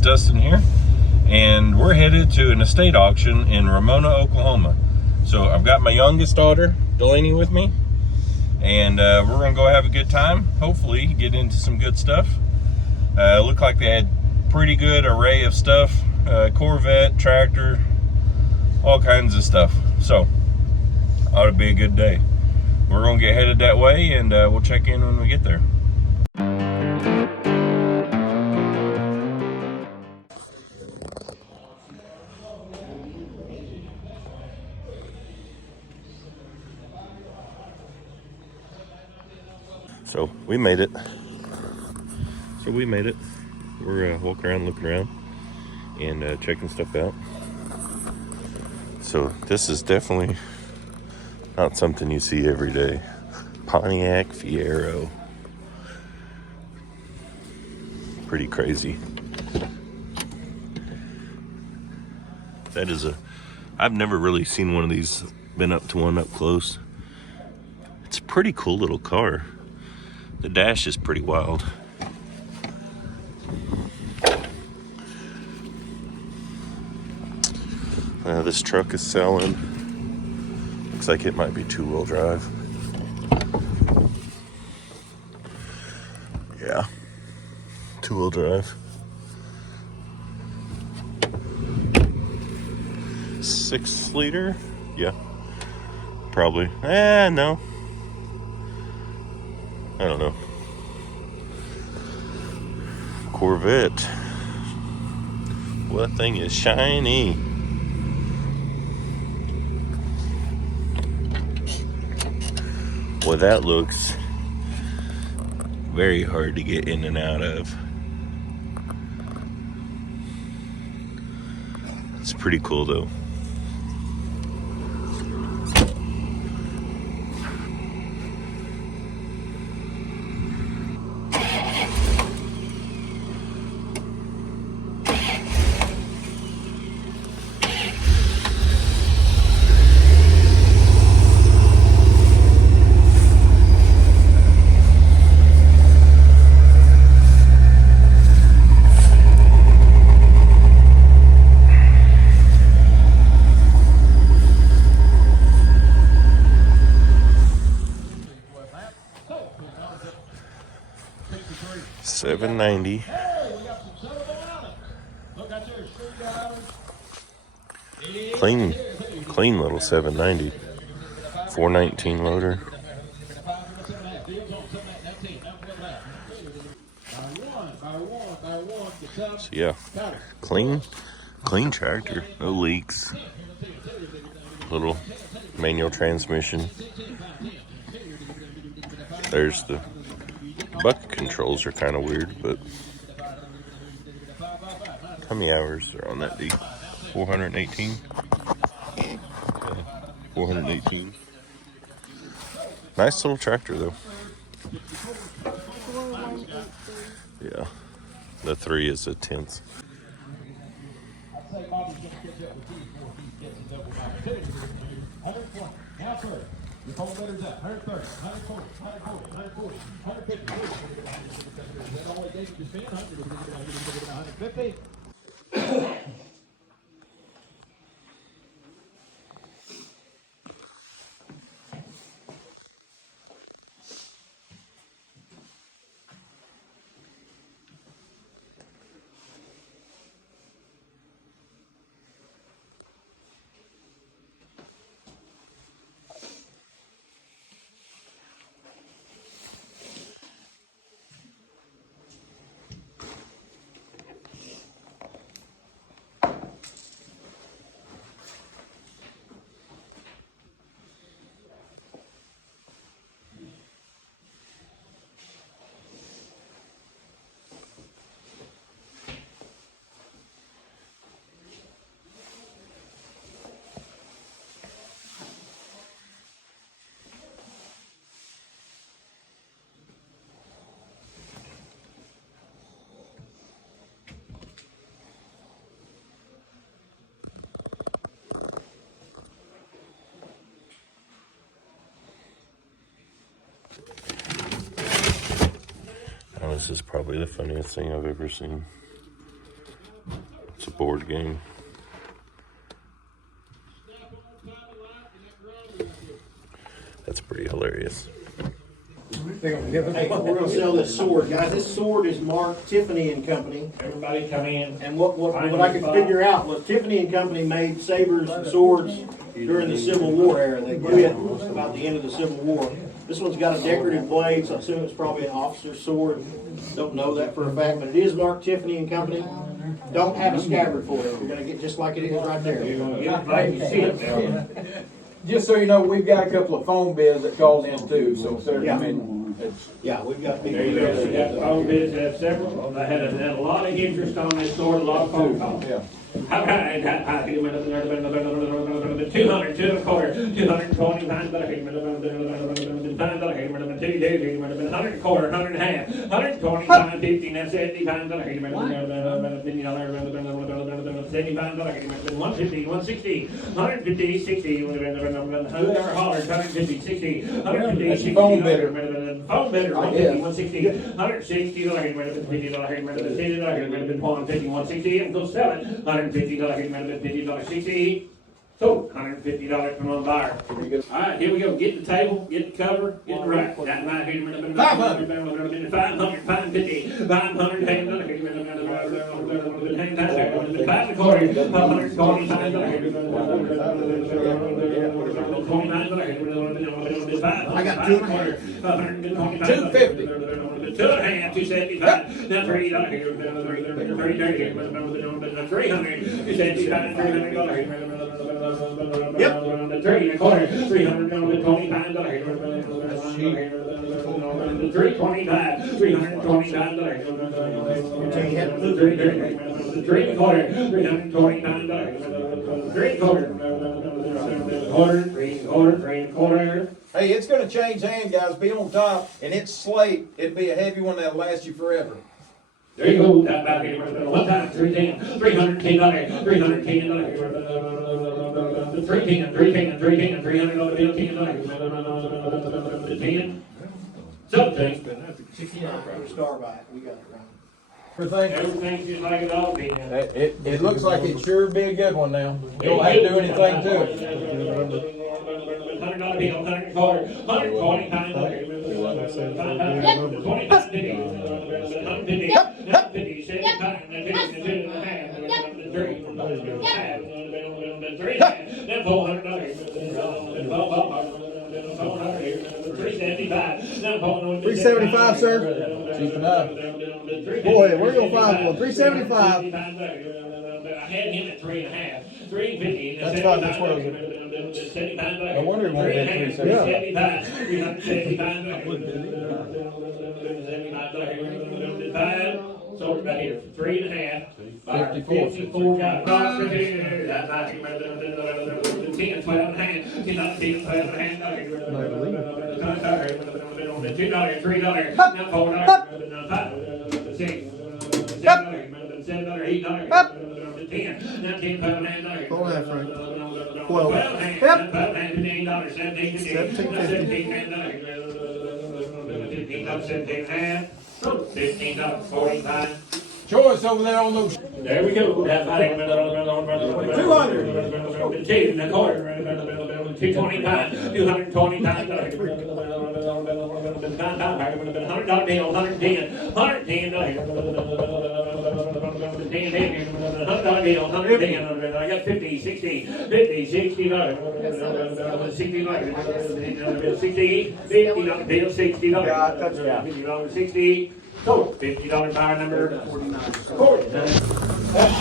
it's Dustin here, and we're headed to an estate auction in Ramona, Oklahoma. So I've got my youngest daughter, Delaney, with me, and we're gonna go have a good time. Hopefully get into some good stuff. Looked like they had pretty good array of stuff, Corvette, tractor, all kinds of stuff. So ought to be a good day. We're gonna get headed that way, and we'll check in when we get there. So we made it. We're walking around, looking around, and checking stuff out. So this is definitely not something you see every day. Pontiac Fiero. Pretty crazy. I've never really seen one of these, been up to one up close. It's a pretty cool little car. The dash is pretty wild. This truck is selling. Looks like it might be two-wheel drive. Yeah, two-wheel drive. 6-liter? Yeah, probably. No. I don't know. Corvette. Well, that thing is shiny. Well, that looks very hard to get in and out of. It's pretty cool though. $790. Clean little $790. $419 loader. So yeah, clean tractor, no leaks. Little manual transmission. There's the bucket controls are kind of weird, but how many hours are on that D? 418. 418. Nice little tractor though. Yeah, the 3 is a 10th. Your phone letters up, 130, 140, 140, 140, 150. That all they gave you to spend 150. This is probably the funniest thing I've ever seen. board game. That's pretty hilarious. Hey, we're gonna sell this sword, guys. This sword is marked Tiffany and Company. Everybody come in. And what I could figure out was Tiffany and Company made sabers and swords during the Civil War era. They quit about the end of the Civil War. This one's got a decorative blade, so I assume it's probably an officer's sword. Don't know that for a fact, but it is marked Tiffany and Company. Don't have a scabbard for it. You're gonna get just like it is right there. Just so you know, we've got a couple of phone bills that called in too, so certainly, I mean, it's. Yeah, we've got people. There you go. We got phone bids, have several. I had a lot of interest on this sword, a lot of phone calls. Yeah. How can I 200, 2 and a quarter, 220 times that I hit, 100 and a quarter, 100 and a half, 120 times 50, that's 70 times that I hit, $50, 70 times that I hit, 150, 160, 150, 60, whoever hollers, 150, 60, 150, 60, phone bidder. Phone bidder, 150, 160, 160, $50, $50, $150, 160, and go sell it. $150, $50, 60. So, $150 from one buyer. All right, here we go. Get the table, get the cover, get the rack. That might be 500, 550, 500, hang on, I got 2 250. 2.5, 275. Now $3, 300, 300, Yep. 3 and a quarter, 320 times $325, 320 times $3 and a quarter, 320 times $3 and a quarter. Hey, it's gonna change hand, guys, be on top, and it's slate, it'd be a heavy one that'll last you forever. There you go. That back here. One time, $310, $310, $310, $310, $310, $300 bill, $10. Something. Star by it. We got it right. For things, Everything's just like it ought to be now. it looks like it sure be a good one now. You don't have to do anything to it. $100 bill, 100 and a quarter, 120 times 20 times 50, 150, 70 times 3, then $400, 375, sir. Cheap enough. Boy, where you gonna find one? 375. I had him at 3.5, 350. That's fine, that's what I was I wonder if it won't be 375. 75. So we're about here, 3.5. 54. 54. Got that's 10, 12 and a half. 10, 12 and a half. $2, $3, now $4, now $5, $6, $7, $8, $10, now 10, 12 and a half. 4.5, Frank. 12 Yep. $15, $17, $17, $15, 45. Choice over there on those. There we go. 200. 2 and a quarter. 220 times. 220 times. $100 bill. 110. 110. $100 bill. 110. I got 50, 60, 50, 60 $60, 60, $50 bill, $60. Yeah, that's right. $50, 60. So $50 buyer number 49.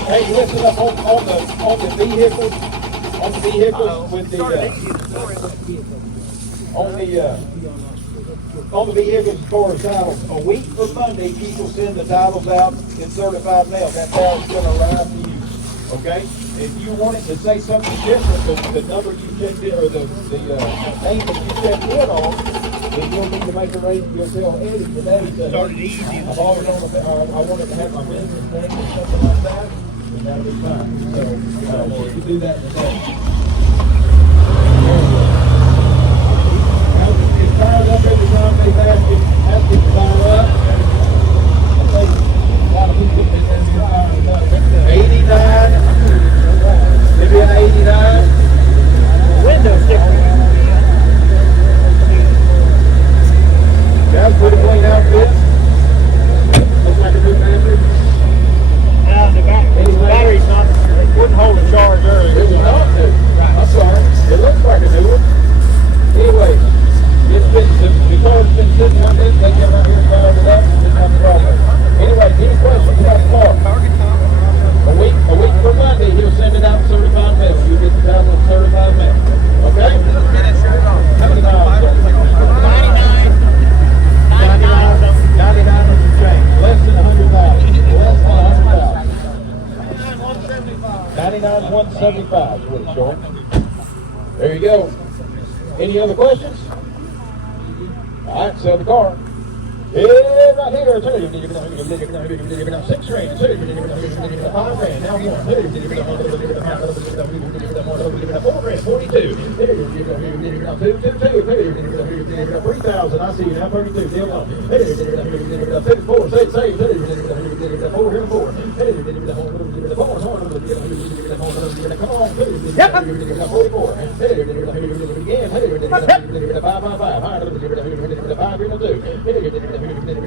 Hey, listen up on the vehicles with the on the vehicles as far as titles. A week from Monday, people send the titles out in certified mail. That title's gonna arrive to you. Okay? If you want it to say something different, the number you checked in or the name that you checked in on, then you'll need to make arrangements. You'll tell Eddie today. Started easy. I've always on the, I wanted to have my business name or something like that, and that'll be fine. So, you can do that in a day. It's fired up every time they've asked it to fire up. I think a lot of people think that's fired up. 89. $475 is what it's showing. There you go. Any other questions? All right, sell the car. Yeah, right here, 6 grand, 5 grand, now 1, 4 grand, 42, 3,000, I see you now, 32, deal on. 4, save, 4, come on, 44, again, 5,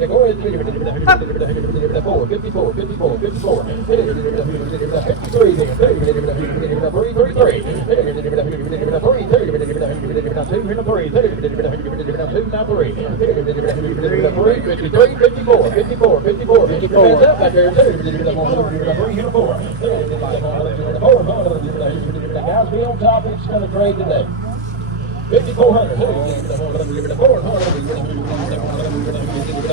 go ahead, 54, 54, 54, 54, 53, guys, be on top, it's going to trade today. 5,400.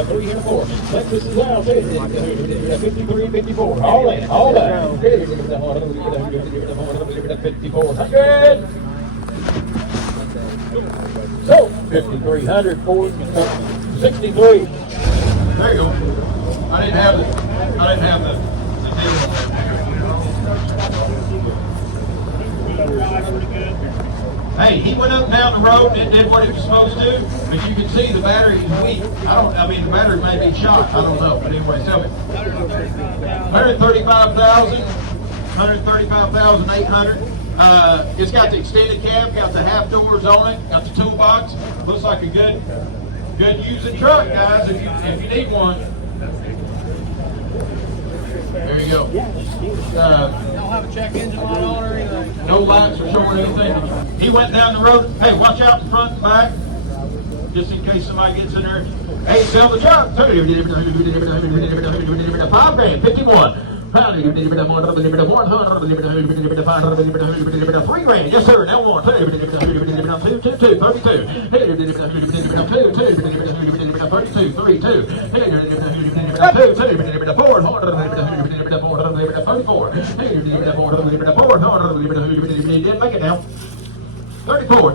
304. Texas is out. 53, 54. All in, all that. 5,400. So 5,300 for 63. There you go. I didn't have the Hey, he went up and down the road and did what he was supposed to, but you can see the battery is weak. The battery may be shot. I don't know, but anyway, tell me. 135,800. It's got the extended cab, got the half doors on it, got the toolbox. Looks like a good using truck, guys. If you need one. There you go. Don't have a check engine light on or anything. No lights or showing anything. He went down the road. Hey, watch out in front and back, just in case somebody gets in there. Hey, sell the truck. 5 grand, 51. 3 grand, yes sir, now 1. 2, 32. 32, 32. 34. Make it now. 34,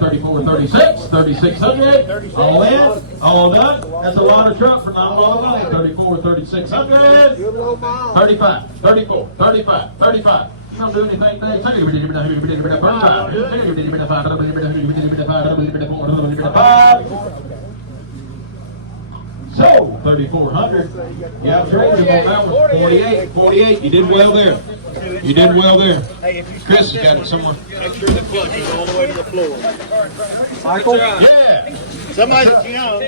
34, 36, 3600, all in, all done. That's a lot of truck for not a lot of money. 34, 3600, 35, 34, 35, 35. You don't do anything today. So, 3,400. Yeah, I'm trading on that one. 48, 48. You did well there. You did well there. Chris has got it somewhere. Make sure the clutch is all the way to the floor. Michael? Yeah. Somebody that you know.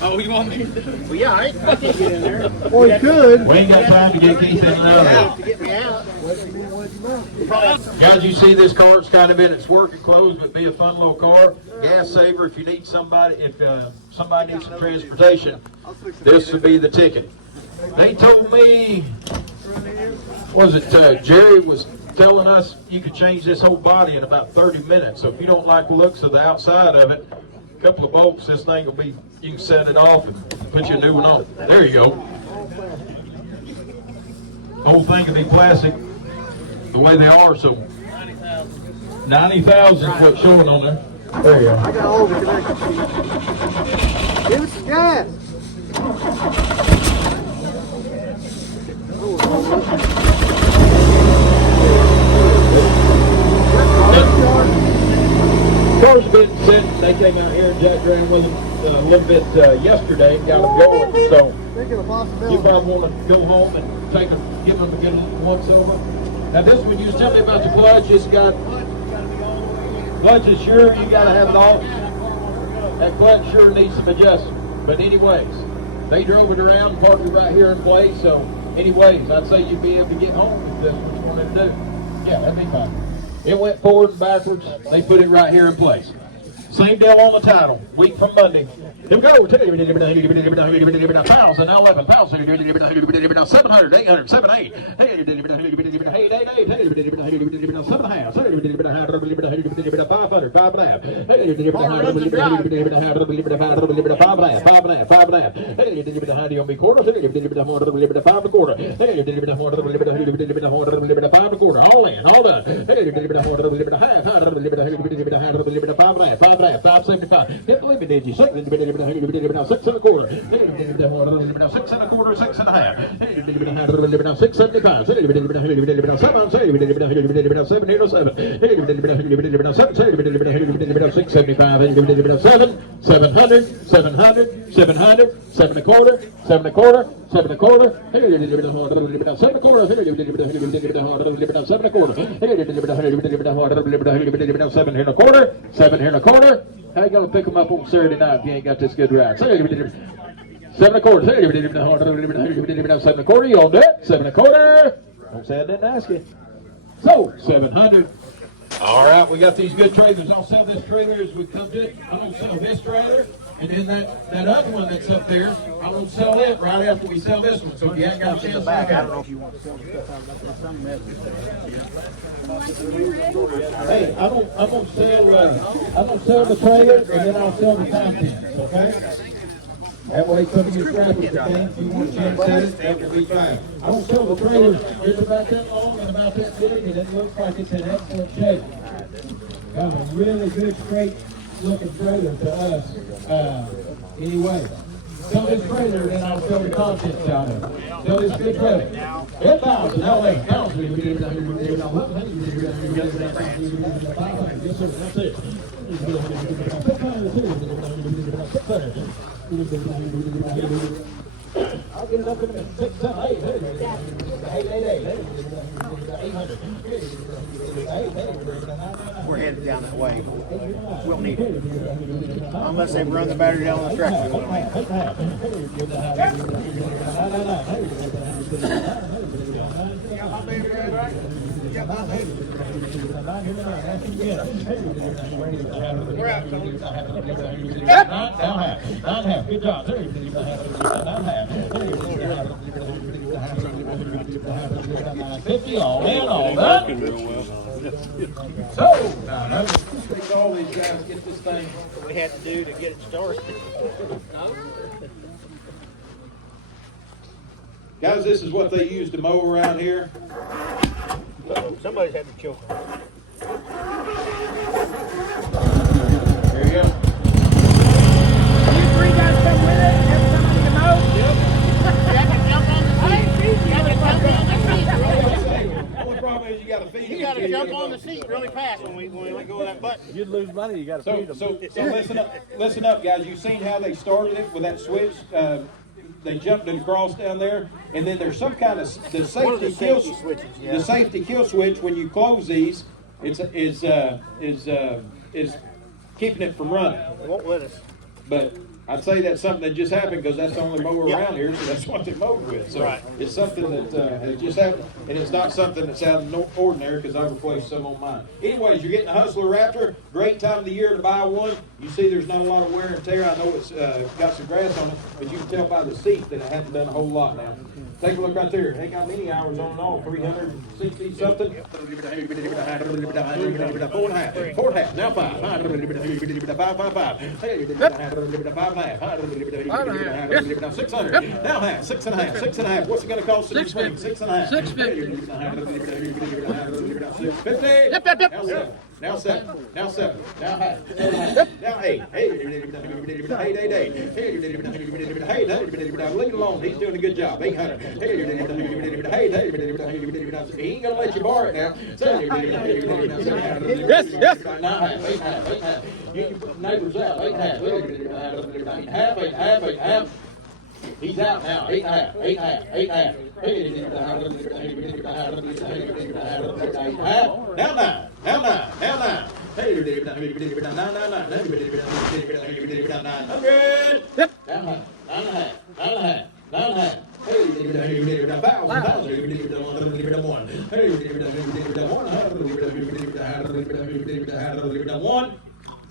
Oh, you want me to do it? Well, yeah, I can't get in there. Well, you could. We ain't got time to get Keith in and out of there. To get me out. Guys, you see this car, it's kind of in its working clothes, but be a fun little car. Gas saver if you need somebody, if somebody needs some transportation, this would be the ticket. They told me, Jerry was telling us you could change this whole body in about 30 minutes. So if you don't like the looks of the outside of it, a couple of bolts, this thing will be, you can set it off and put your new one on. There you go. Whole thing will be plastic the way they are, so 90,000 is what's showing on there. There you go. I got all the connections. Give us some gas. Car's been set. They came out here and jacked around with them a little bit yesterday and got them going. So Thinking of possibility. you probably want to go home and take them, give them a good once over. Now this one, you was telling me about the clutch. It's got clutch is sure you got to have it off. That clutch sure needs some adjustment. But anyways, they drove it around, parked it right here in place. So anyways, I'd say you'd be able to get home if that's what you wanted to do. Yeah, that'd be fine. It went forward and backwards. They put it right here in place. Same deal on the title. Week from Monday. Here we go. 1,000, 11,000, 700, 800, 700, all in, all done. 575. Hit the limit, did you? 6 and a quarter. 6 and a quarter, 6 and a half. 675. 7 700, 700, 700, 7 and a quarter, 7 and a quarter, 7 and a quarter, 7 and a quarter, 7 and a quarter, 7 here and a quarter, 7 here and a quarter. How you gonna pick them up on Saturday night if you ain't got this good ride? 7 and a quarter, 7 and a quarter, you all do it? 7 and a quarter. Don't say I didn't ask you. So, 700. All right, we got these good trailers. I'll sell this trailer as we come to it. I'm gonna sell this trailer, and then that other one that's up there, I'm gonna sell it right after we sell this one. So if you ain't got a chance, I don't know if you want to sell stuff Hey, I'm gonna sell the trailer, and then I'll sell the contents. Okay. That way, some of your scrappers can, if you want to chance at it, that will be fine. I don't sell the trailer. It's about that long and about that big, and it looks like it's in excellent shape. Got a really good, straight looking trailer to us. Anyway, sell this trailer, then I'll sell the contents out of it. Sell this big trailer. 8,000, now 8,000. Yes, sir, that's it. I'll get it up in a minute. 6, 7, 8, 800. We're headed down that way. We'll need it. Unless they run the battery down on the tractor. We'll need Good job. 50 all in, all done. So, now let's all these guys get this thing. what we had to do to get it started. Guys, this is what they use to mow around here. Somebody's had to choke. There you go. You three guys come with it every time I need to mow? Yep. The only problem is you got to feed You gotta jump on the seat really fast when we let go of that button. You'd lose money, you gotta feed them. So listen up, guys. You've seen how they started it with that switch. They jumped it across down there, and then there's some kind of the safety kill switches. Yeah. The safety kill switch when you close these is keeping it from running. It won't let us. But I'd say that's something that just happened because that's the only mower around here, so that's what they mowed with. So Right. it's something that has just happened, and it's not something that's out of the ordinary because I've replaced some on mine. Anyways, you're getting a Hustler Raptor. Great time of the year to buy one. You see there's not a lot of wear and tear. I know it's got some grass on it, but you can tell by the seat that it hasn't done a whole lot now. Take a look right there. It ain't got many hours on it all. 360 something. 4.5. 4.5. Now 5. 5.5. 600. Now half. 6.5. 6.5. What's it going to cost to explain? 6.5. 650. Now 7. Now 7. Now half. Now 8. Hey, leave it alone. He's doing a good job. 800. He ain't gonna let you borrow it now. Yes. Now half. 8.5. You can put the neighbors out. 8.5. 8.5. He's out now. 8.5. 8.5. Now 9. Now 9. Now 9. Hey, 900. Now 9.5. 9.5. Hey, 1,000.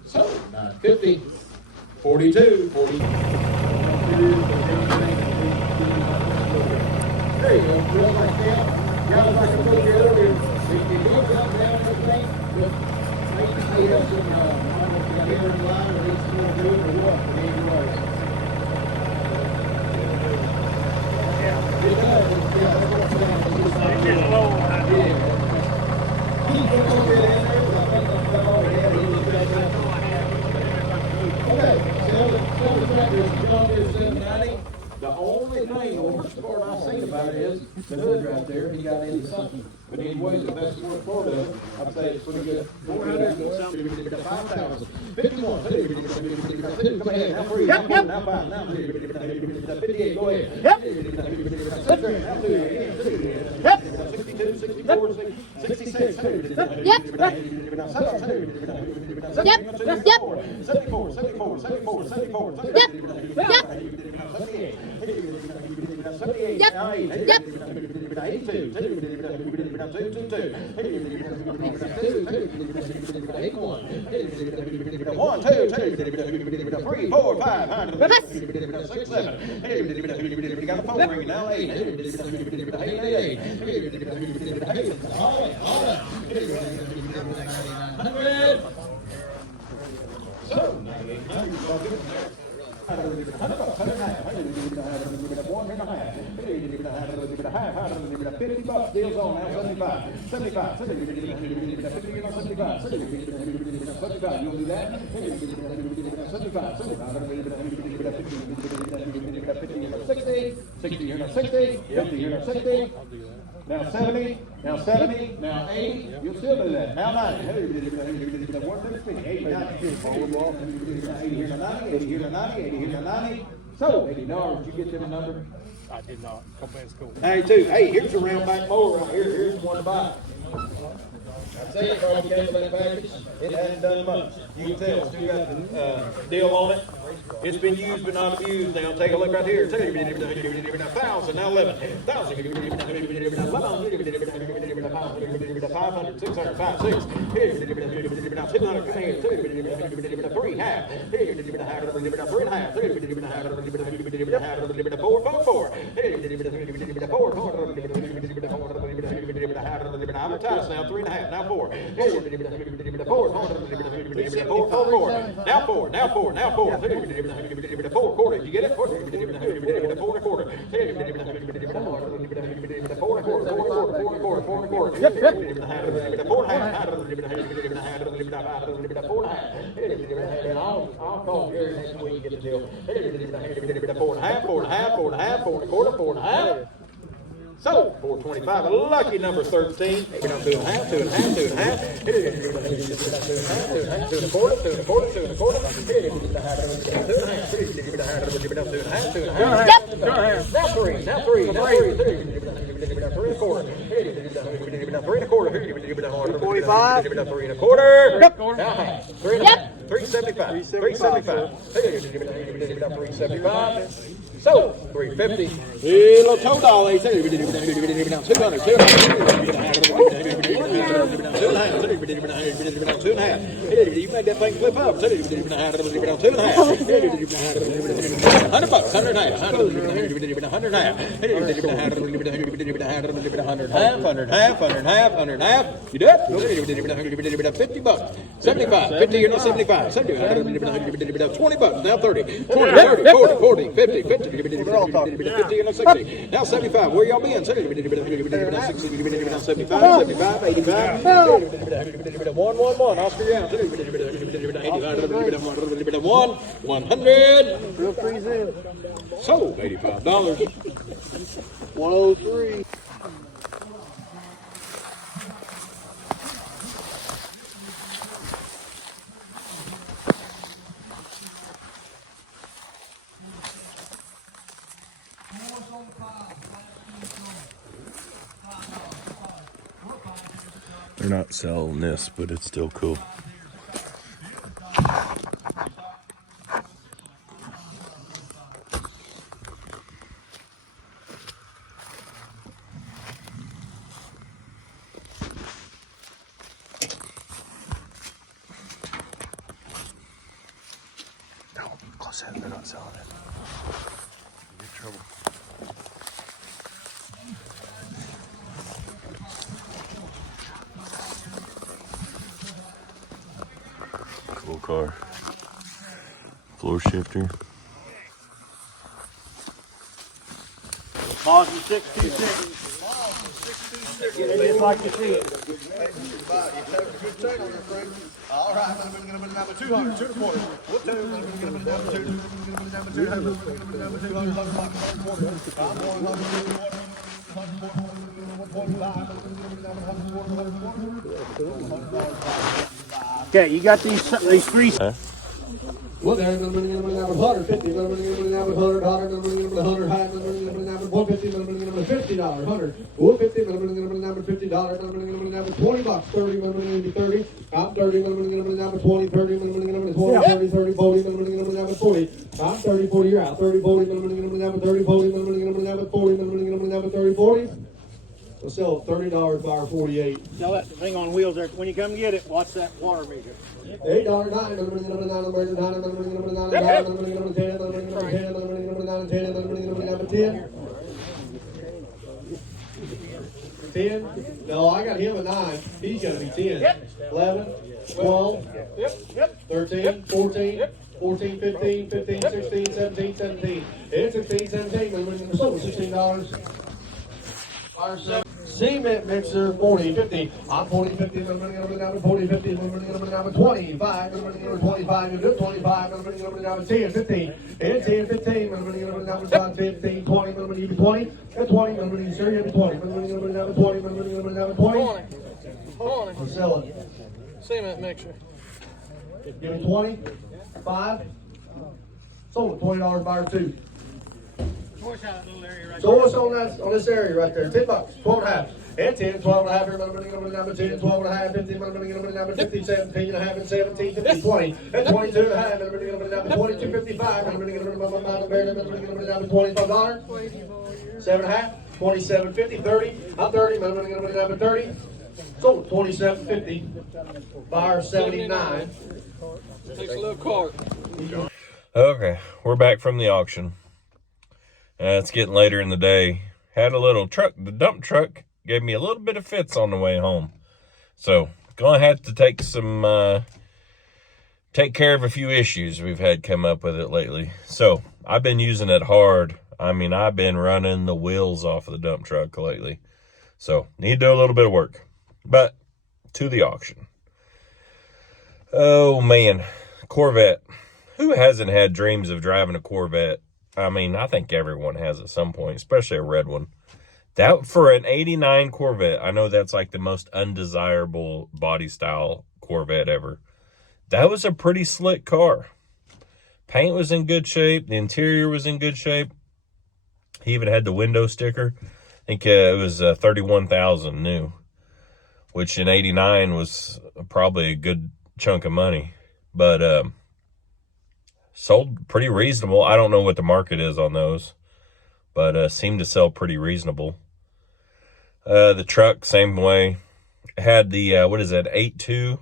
So, now 50, 42, 40. There you go, just like that. Y'all like I told you earlier, if you do it up, down, everything, just make us some, I don't know if you got hair in the line, or it's more good, or what, anyway. It does, yeah, that's what I'm saying. It's just low. Yeah. Keep it a little bit in there, but I think that's all we have. Okay, sell the tractor, it's on there, 790. The only thing, the worst part I've seen about it is the hood right there, he got into something. But anyway, the best worst part of it, I'd say it's pretty good. 400, 5,000, 51, come ahead, now 3, now 4, now 5, now 58, go ahead. Now 2, Yep. 62, 64, 66, 74, 74, 74, 74, 78, now 80, 82, 1, 2, 3, 4, 5, 6, 7. You got the phone ringing now, 8. 100. So, 50 bucks, deals on now, 75, 75, 75, you want to do that? 75, 60, 60, you're not 60, 50, you're not 60. Now 70, now 70, now 80, you'll still do that. Now 90, 150, 80, 90, 80 here to 90, 80 here to 90, 80 here to 90. So, $80, did you get them a number? I did not. Company's cool. 92, hey, here's a round back mower right here, here's one to buy. I say it probably came with that package, it hadn't done much. You can tell, still got the deal on it. It's been used but not abused. Now take a look right here. 1,000, now 11. 1,000, 500, 600, 5, 6. 200, 3, half. 3 and a half. 4, 4, 4. Advertise now, 3 and a half, now 4. 4, 4. Now 4, now 4, now 4. 4 quarter, you get it? 4 and a quarter. 4 and a quarter. Yep. 4 and a half. 4 and a half. I'll call Gary next week and get the deal. 4 and a half, 4 and a half, 4 and a half, 4 and a quarter, 4 and a half. So, 425, a lucky number 13. Maybe not 2 and a half, 2 and a half, 2 and a half. 2 and a quarter, 2 and a quarter, 2 and a quarter. 2 and a half, 2 and a half, 2 and a half. Now 3, now 3, now 3, 3 and a quarter. 3 and a quarter. 25. 3 and a quarter. Now half. 3 and a half. 375. 375. 375. So, 350. Hey, little toe dolly. 200. 200. 2 and a half. You made that thing flip up. 2 and a half. 100 bucks. 100 and a half. 100 and a half. 100 and a half. You do it? 50 bucks. 75. 50 or no 75. 20 bucks. Now 30. 20, 30, 40, 40, 50, 50. 50 and no 60. Now 75. Where y'all been? 60, 75, 75, 85. 1, 1, 1. Oscar down. 1, 100. Real freeze in. So, $85. 103. They're not selling this, but it's still cool. shit, they're not selling it. Get in trouble. Cool car. Floor shifter. Pause in 626. Just like you see it. All right, I'm going to put number 200, 2 quarters. What 2? I'm going to put number 2. I'm going to put number 200. I'm going to put number 200. I'm Okay, you got these three. Well, there's a minimum number 150, minimum number 100, minimum number 100, high, minimum number 150, minimum number $50, 100, 150, minimum number $50, minimum number $20, 30, minimum number 30, I'm 30, minimum number 20, 30, minimum number 20, 30, 30, 40, minimum number 40, I'm 30, 40, you're out, 30, 40, minimum number 30, 40, minimum number 40, minimum number 30, 40. We'll sell $30 by 48. Sell that thing on wheels there. When you come get it, watch that water meter. $8.09, $10. No, I got him a 9. He's got to be 10. 11, 12, 13, 14, 14, 15, 15, 16, 17, 17. And 16, 17. So $16. Cement mixer 40, 50. I'm 40, 50. I'm running over down to 40, 50. I'm running over down to 25. I'm running over 25. You do 25. I'm running over down to 10, 15. And 10, 15. I'm running over down to 15, 20. I'm running to 20. And 20. I'm running sure you have 20. I'm running over down to 20. I'm running over down to 20. I'm selling. Cement mixer. Give me 20. 5. Sold $20 buyer 2. So what's on this area right there? $10, 12 and a half, and 10, 12 and a half. Everybody running over the number 10, 12 and a half, 15. Running over the number 50, 17 and a half, and 17, 50, 20, and 22 and a half. And running over the number 22, 55. And running over the number $25, 7 and a half, 27, 50, 30. I'm 30. Running over the number 30. Sold 27, 50. Buyer 79. Takes a little cart. Okay, we're back from the auction. It's getting later in the day. Had a little truck. The dump truck gave me a little bit of fits on the way home. So, gonna have to take care of a few issues we've had come up with it lately. So, I've been using it hard. I mean, I've been running the wheels off of the dump truck lately. So, need to do a little bit of work. But, to the auction. Oh, man. Corvette. Who hasn't had dreams of driving a Corvette? I mean, I think everyone has at some point, especially a red one. That for an 89 Corvette, I know that's like the most undesirable body style Corvette ever. That was a pretty slick car. Paint was in good shape. The interior was in good shape. He even had the window sticker. I think it was $31,000 new, which in 89 was probably a good chunk of money. But sold pretty reasonable. I don't know what the market is on those, but seemed to sell pretty reasonable. The truck, same way. Had the, what is that, 8.2?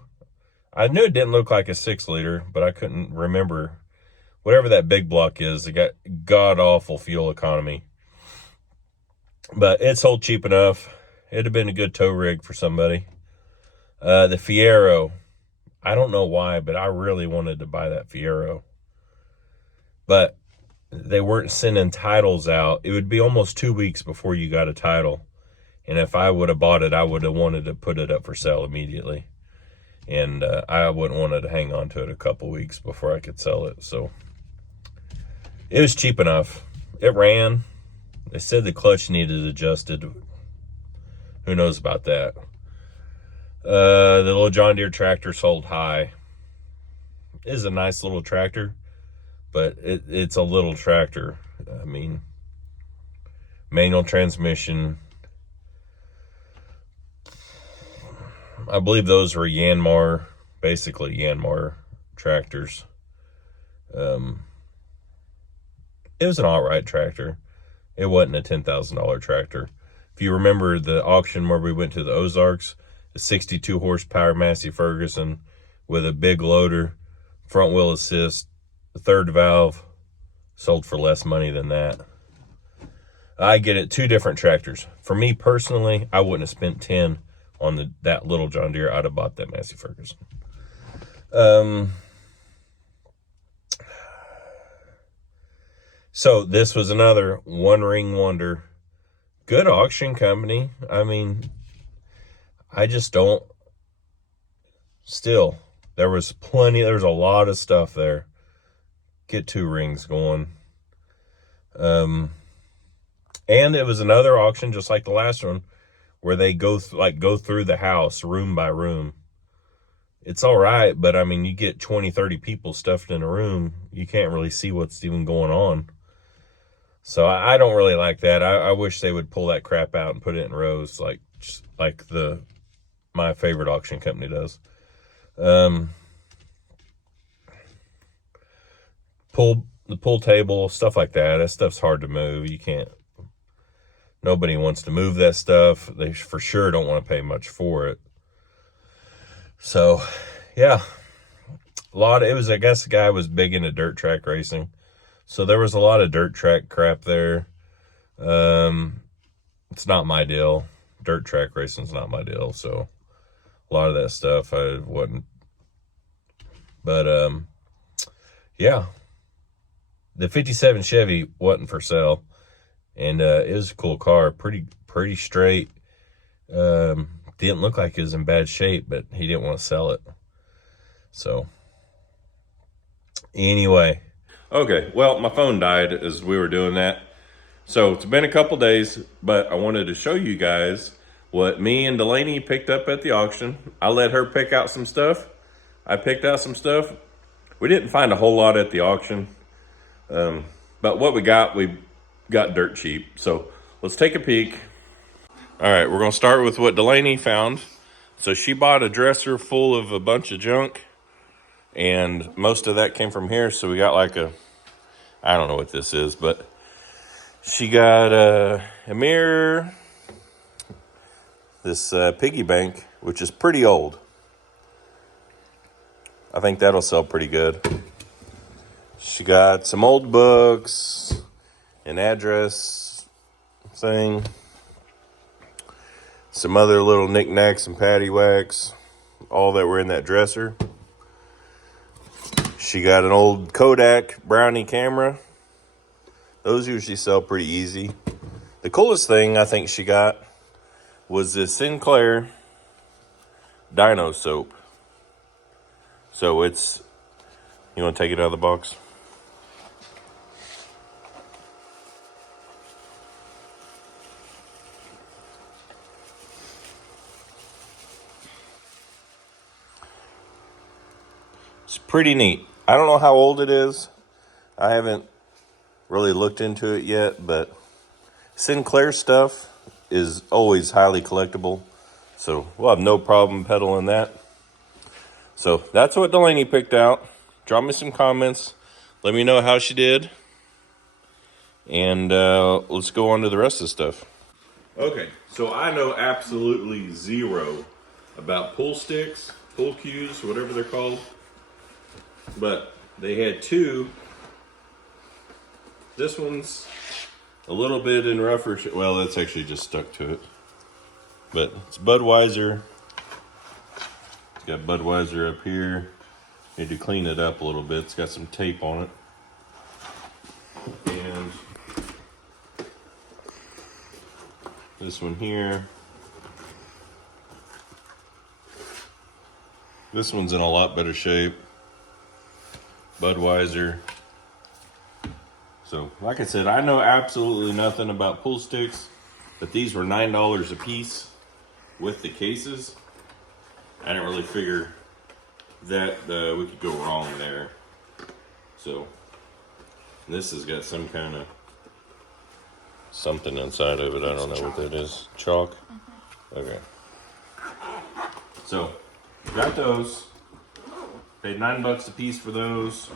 I knew it didn't look like a 6-liter, but I couldn't remember. Whatever that big block is, it got god-awful fuel economy. But it sold cheap enough. It'd have been a good tow rig for somebody. The Fiero. I don't know why, but I really wanted to buy that Fiero. But they weren't sending titles out. It would be almost 2 weeks before you got a title. And if I would have bought it, I would have wanted to put it up for sale immediately. And I wouldn't want to hang on to it a couple weeks before I could sell it. So it was cheap enough. It ran. They said the clutch needed adjusted. Who knows about that? The little John Deere tractor sold high. It is a nice little tractor. But it's a little tractor. I mean, manual transmission. I believe those were Yanmar, basically Yanmar tractors. It was an all-right tractor. It wasn't a $10,000 tractor. If you remember the auction where we went to the Ozarks, a 62 horsepower Massey Ferguson with a big loader, front wheel assist, the third valve sold for less money than that. I get it, 2 different tractors. For me personally, I wouldn't have spent 10 on that little John Deere. I'd have bought that Massey Ferguson. So this was another one ring wonder. Good auction company. I mean, I just don't. Still, there was a lot of stuff there. Get 2 rings going. And it was another auction just like the last one where they go through the house room by room. It's all right, but I mean, you get 20, 30 people stuffed in a room, you can't really see what's even going on. So I don't really like that. I wish they would pull that crap out and put it in rows like my favorite auction company does. The pool table, stuff like that. That stuff's hard to move. You can't. Nobody wants to move that stuff. They for sure don't want to pay much for it. So, yeah, I guess the guy was big into dirt track racing. So there was a lot of dirt track crap there. It's not my deal. Dirt track racing's not my deal. So a lot of that stuff I wouldn't. But, yeah, the 57 Chevy wasn't for sale. And, it was a cool car. Pretty straight. Didn't look like it was in bad shape, but he didn't want to sell it. So anyway, okay, well, my phone died as we were doing that. So it's been a couple days, but I wanted to show you guys what me and Delaney picked up at the auction. I let her pick out some stuff. I picked out some stuff. We didn't find a whole lot at the auction. But what we got dirt cheap. So let's take a peek. All right, we're going to start with what Delaney found. So she bought a dresser full of a bunch of junk, and most of that came from here. So we got like I don't know what this is, but she got a mirror, this piggy bank, which is pretty old. I think that'll sell pretty good. She got some old books, an address thing, some other little knickknacks and paddywhacks, all that were in that dresser. She got an old Kodak Brownie camera. Those usually sell pretty easy. The coolest thing I think she got was this Sinclair Dino soap. So it's, you want to take it out of the box? It's pretty neat. I don't know how old it is. I haven't really looked into it yet, but Sinclair stuff is always highly collectible. So we'll have no problem peddling that. So that's what Delaney picked out. Drop me some comments. Let me know how she did. And let's go on to the rest of the stuff. Okay, so I know absolutely zero about pull sticks, pull cues, whatever they're called. But they had 2. This one's a little bit in rougher shape. Well, that's actually just stuck to it. But it's Budweiser. It's got Budweiser up here. Need to clean it up a little bit. It's got some tape on it. And this one here. This one's in a lot better shape. Budweiser. So, like I said, I know absolutely nothing about pull sticks, but these were $9 a piece with the cases. I didn't really figure that we could go wrong there. So, this has got some kind of something inside of it. I don't know what that is. Chalk? Okay. So, got those. Paid $9 a piece for those.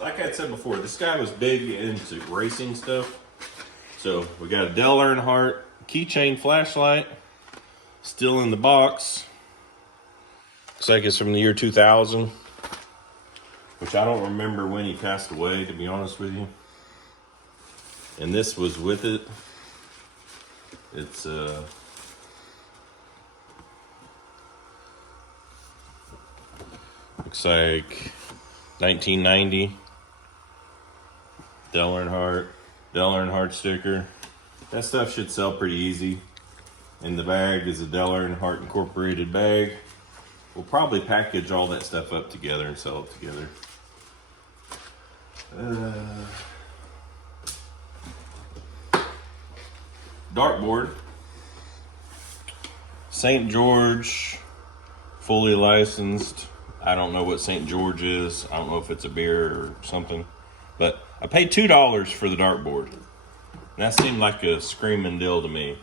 Like I said before, this guy was big into racing stuff. So we got a Dale Earnhardt keychain flashlight, still in the box. Looks like it's from the year 2000, which I don't remember when he passed away, to be honest with you. And this was with it. It's looks like 1990 Dale Earnhardt sticker. That stuff should sell pretty easy. In the bag is a Dale Earnhardt Incorporated bag. We'll probably package all that stuff up together and sell it together. Dartboard. St. George, fully licensed. I don't know what St. George is. I don't know if it's a beer or something. But I paid $2 for the dartboard. And that seemed like a screaming deal to me.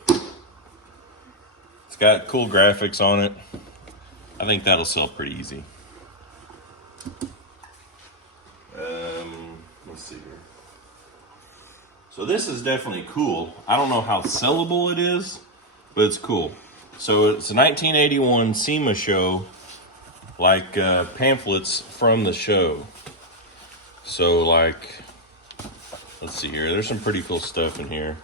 It's got cool graphics on it. I think that'll sell pretty easy. Let's see here. So this is definitely cool. I don't know how sellable it is, but it's cool. So it's a 1981 SEMA show, like pamphlets from the show. So like, let's see here. There's some pretty cool stuff in here.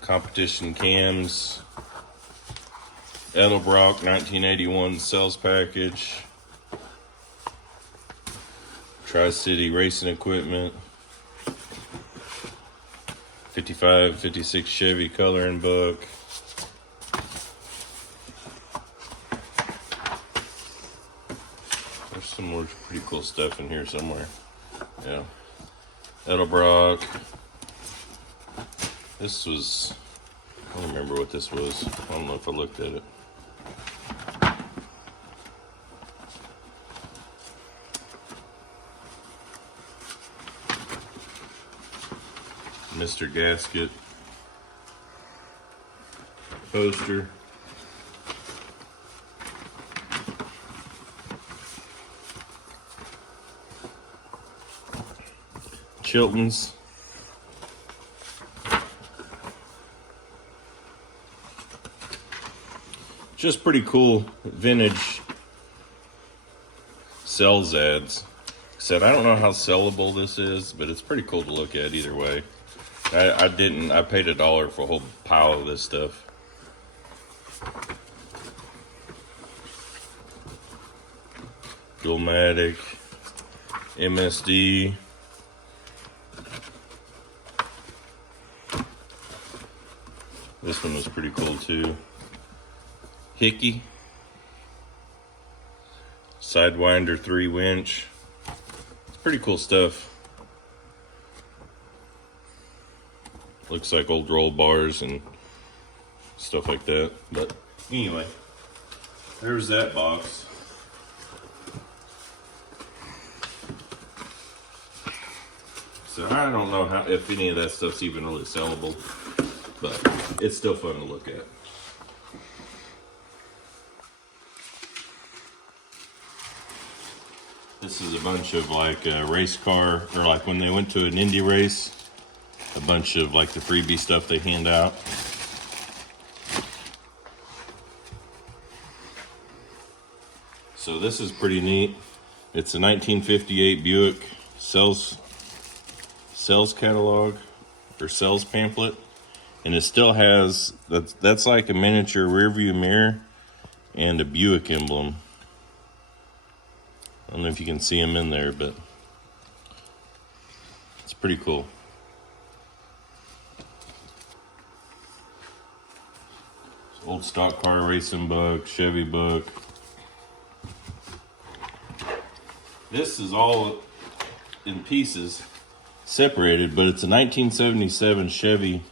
Competition cams. Edelbrock 1981 sales package. Tri-City racing equipment. 55, 56 Chevy coloring book. There's some more pretty cool stuff in here somewhere. Yeah. Edelbrock. This was, I don't remember what this was. I don't know if I looked at it. Mr. Gasket poster. Chilton's. Just pretty cool vintage sales ads. Said I don't know how sellable this is, but it's pretty cool to look at either way. I paid $1 for a whole pile of this stuff. Dualmatic, MSD. This one was pretty cool too. Hickey. Sidewinder 3 winch. It's pretty cool stuff. Looks like old roll bars and stuff like that. But anyway, there's that box. So I don't know if any of that stuff's even really sellable, but it's still fun to look at. This is a bunch of like race car, or like when they went to an Indy race, a bunch of like the freebie stuff they hand out. So this is pretty neat. It's a 1958 Buick sales catalog or sales pamphlet, and it still has that's like a miniature rear view mirror and a Buick emblem. I don't know if you can see them in there, but it's pretty cool. Old stock car racing book, Chevy book. This is all in pieces, separated, but it's a 1977 Chevy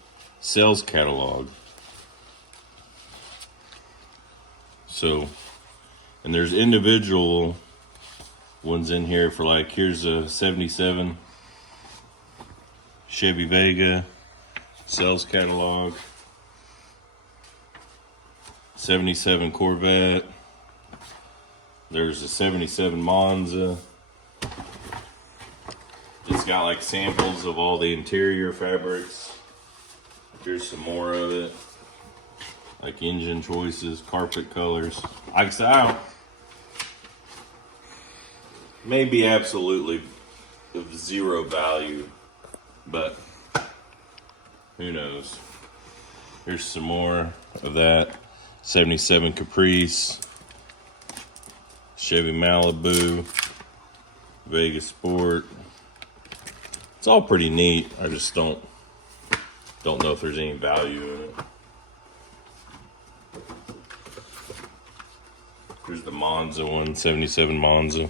sales catalog. So, and there's individual ones in here for like, here's a 77 Chevy Vega sales catalog. 77 Corvette. There's a 77 Monza. It's got like samples of all the interior fabrics. Here's some more of it. like engine choices, carpet colors. Like I said, I don't, maybe absolutely of zero value, but who knows. Here's some more of that. 77 Caprice, Chevy Malibu, Vegas Sport. It's all pretty neat. I just don't know if there's any value in it. Here's the Monza one, 77 Monza.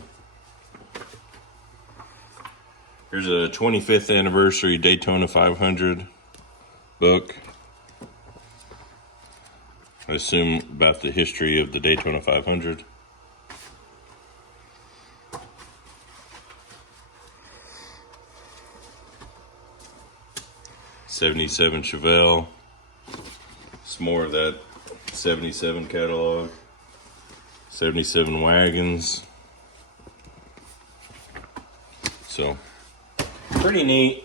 Here's a 25th anniversary Daytona 500 book. I assume about the history of the Daytona 500. '77 Chevelle. Some more of that 77 catalog. 77 wagons. So, pretty neat.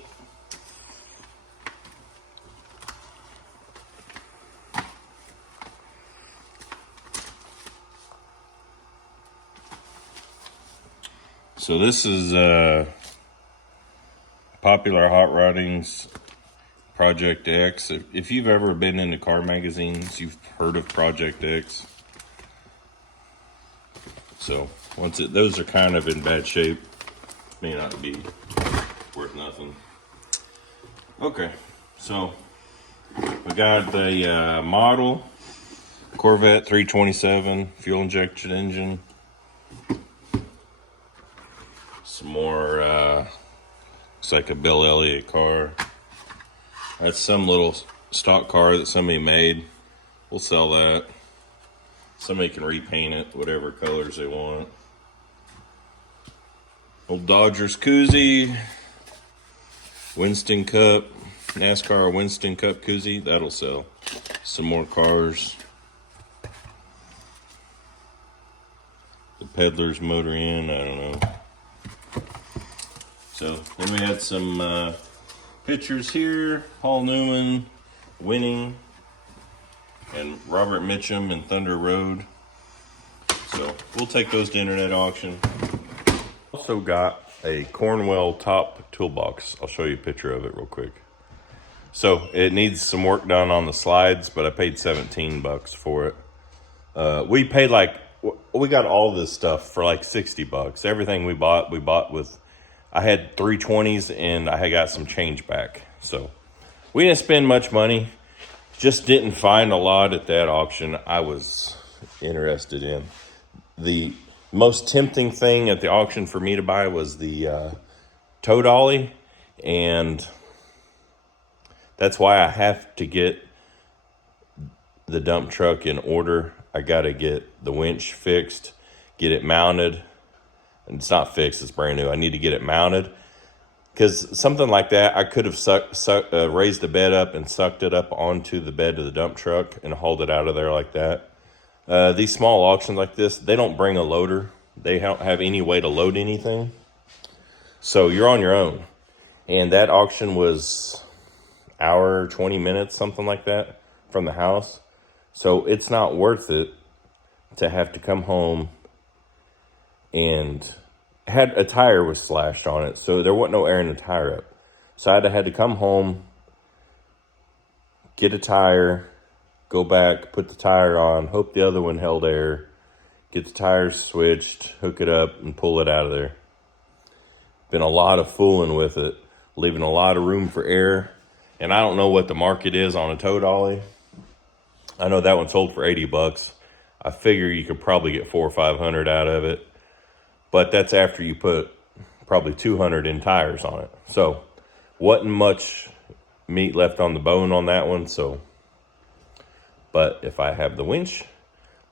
So this is Popular Hot Rodding's Project X. If you've ever been into car magazines, you've heard of Project X. So those are kind of in bad shape. May not be worth nothing. Okay, so we got the model Corvette 327 fuel injection engine. Some more, looks like a Bill Elliott car. That's some little stock car that somebody made. We'll sell that. Somebody can repaint it, whatever colors they want. Old Dodgers koozie. Winston Cup. NASCAR Winston Cup koozie. That'll sell. Some more cars. The Peddler's Motor Inn. I don't know. So then we had some pictures here. Paul Newman winning, and Robert Mitchum and Thunder Road. So we'll take those to internet auction. Also got a Cornwell top toolbox. I'll show you a picture of it real quick. So it needs some work done on the slides, but I paid $17 for it. We paid we got all this stuff for like $60. Everything we bought with, I had 320s and I had got some change back. So we didn't spend much money. Just didn't find a lot at that auction I was interested in. The most tempting thing at the auction for me to buy was the tow dolly, and that's why I have to get the dump truck in order. I got to get the winch fixed, get it mounted. It's not fixed, it's brand new. I need to get it mounted, because something like that, I could have raised the bed up and sucked it up onto the bed of the dump truck and hauled it out of there like that. These small auctions like this, they don't bring a loader. They don't have any way to load anything. So you're on your own. And that auction was hour, 20 minutes, something like that, from the house. So it's not worth it to have to come home, and had a tire was slashed on it, so there wasn't no air in the tire up. So I had to come home, get a tire, go back, put the tire on, hope the other one held air, get the tires switched, hook it up, and pull it out of there. Been a lot of fooling with it, leaving a lot of room for air. And I don't know what the market is on a tow dolly. I know that one sold for $80. I figure you could probably get $400 or $500 out of it. But that's after you put probably 200 in tires on it. So wasn't much meat left on the bone on that one. So, but if I have the winch,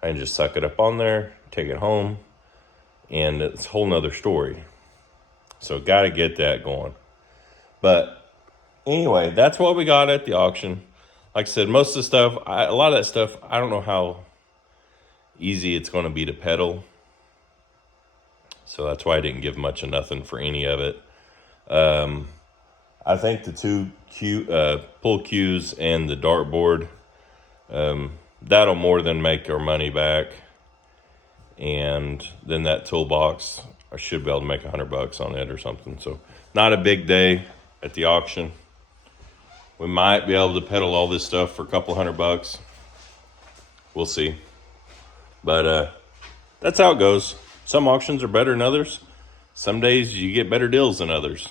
I can just suck it up on there, take it home, and it's a whole nother story. So got to get that going. But anyway, that's what we got at the auction. Like I said, most of the stuff, a lot of that stuff, I don't know how easy it's going to be to pedal. So that's why I didn't give much of nothing for any of it. I think the two pull cues and the dartboard, that'll more than make our money back. And then that toolbox, I should be able to make $100 on it or something. So not a big day at the auction. We might be able to peddle all this stuff for a couple $100. We'll see. But that's how it goes. Some auctions are better than others. Some days you get better deals than others.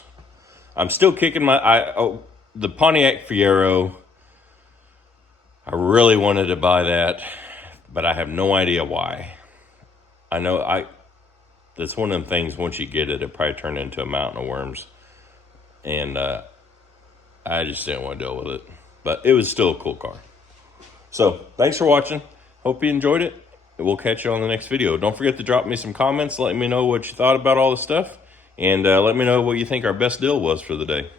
I'm still kicking the Pontiac Fiero. I really wanted to buy that, but I have no idea why. I know that's one of them things, once you get it, it probably turned into a mountain of worms. And I just didn't want to deal with it. But it was still a cool car. So, thanks for watching. Hope you enjoyed it. We'll catch you on the next video. Don't forget to drop me some comments. Let me know what you thought about all this stuff. And let me know what you think our best deal was for the day.